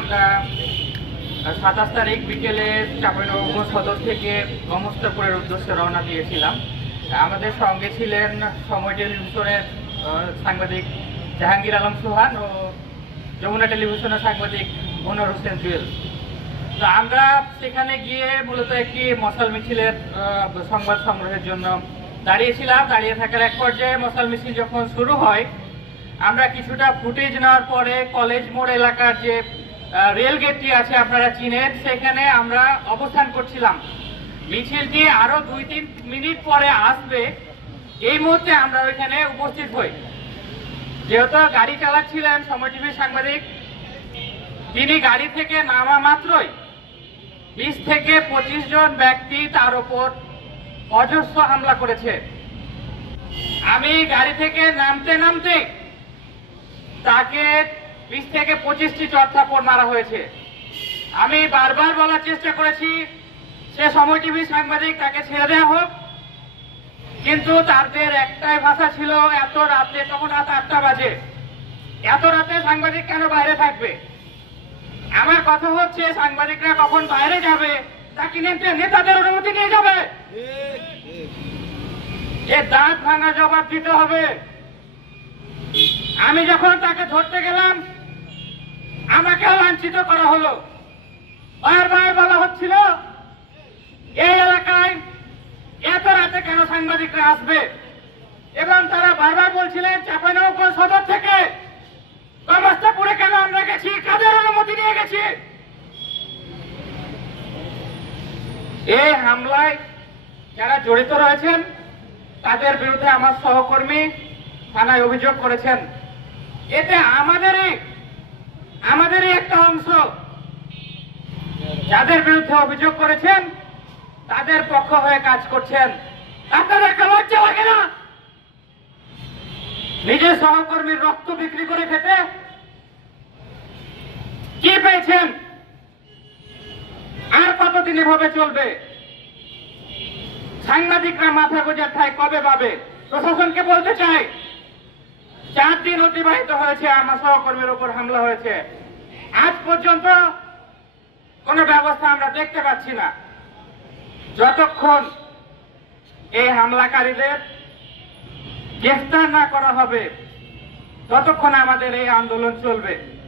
আমরা সাতাশ তারিখ বিকেলে চাঁপাইনবাবগঞ্জ সদর থেকে গমস্তাপুরের উদ্দেশ্যে রওনা দিয়েছিলাম। আমাদের সঙ্গে ছিলেন সময় টেলিভিশনের সাংবাদিক জাহাঙ্গীর আলম সোহান ও যমুনা টেলিভিশনের সাংবাদিক মনোয়ার হোসেন জুয়েল। তো আমরা সেখানে গিয়ে মূলত একটি মশাল মিছিলের সংবাদ সংগ্রহের জন্য দাঁড়িয়েছিলাম। দাঁড়িয়ে থাকার এক পর্যায়ে মশাল মিছিল যখন শুরু হয়, আমরা কিছুটা ফুটেজ নেওয়ার পরে কলেজ মোড় এলাকার যে আহ, রেল গেটটি আছে আপনারা চিনেন সেখানে আমরা অবস্থান করছিলাম। মিছিলটি আরও দুই তিন মিনিট পরে আসবে। এই মুহূর্তে আমরা ওইখানে উপস্থিত হই। যেহেতু গাড়ি চালাচ্ছিলেন সময় টিভির সাংবাদিক তিনি গাড়ি থেকে নামা মাত্রই বিশ থেকে পঁচিশ জন ব্যক্তি তার উপর অজস্র হামলা করেছে। আমি গাড়ি থেকে নামতে নামতে তাকে বিশ থেকে পঁচিশটি চর্চাপড় মারা হয়েছে। আমি বারবার বলার চেষ্টা করেছি, সে সময় টিভি সাংবাদিক তাকে ছেড়ে দেওয়া হোক, কিন্তু তাদের একটাই ভাষা ছিল, এত রাতে তখন রাত আটটা বাজে। এত রাতে সাংবাদিক কেন বাইরে থাকবে? আমার কথা হচ্ছে, সাংবাদিকরা কখন বাইরে যাবে তা কি নেতা- নেতাদের অনুমতি নিয়ে যাবে? এ দাঁত ভাঙা জবাব দিতে হবে। আমি যখন তাকে ধরতে গেলাম আমাকেও লাঞ্ছিত করা হলো। বারবার বলা হচ্ছিল, এই এলাকায় এত রাতে কেন সাংবাদিকরা আসবে? এবং তারা বারবার বলছিলেন চাপাইনবাবগঞ্জ সদর থেকে কমস্তাপুরে কেন আমরা গেছি? কাদের অনুমতি নিয়ে গেছি? এই হামলায় যারা জড়িত রয়েছেন, তাদের বিরুদ্ধে আমার সহকর্মী থানায় অভিযোগ করেছেন। এতে আমাদেরই আমাদেরই একটা অংশ যাদের বিরুদ্ধে অভিযোগ করেছেন, তাদের পক্ষ হয়ে কাজ করছেন। আপনাদের লজ্জা লাগে না? নিজের সহকর্মীর রক্ত বিক্রি করে খেতে কি পেয়েছেন? আর কতদিন এভাবে চলবে? সাংবাদিকরা মাথা গোজার ঠাই কবে পাবে? প্রশাসনকে বলতে চাই। চার দিন অতিবাহিত হয়েছে আমার সহকর্মীর উপর হামলা হয়েছে। আজ পর্যন্ত কোনো ব্যবস্থা আমরা দেখতে পাচ্ছি না। যতক্ষণ এই হামলাকারীদের গ্রেফতার না করা হবে, ততক্ষণ আমাদের এই আন্দোলন চলবে।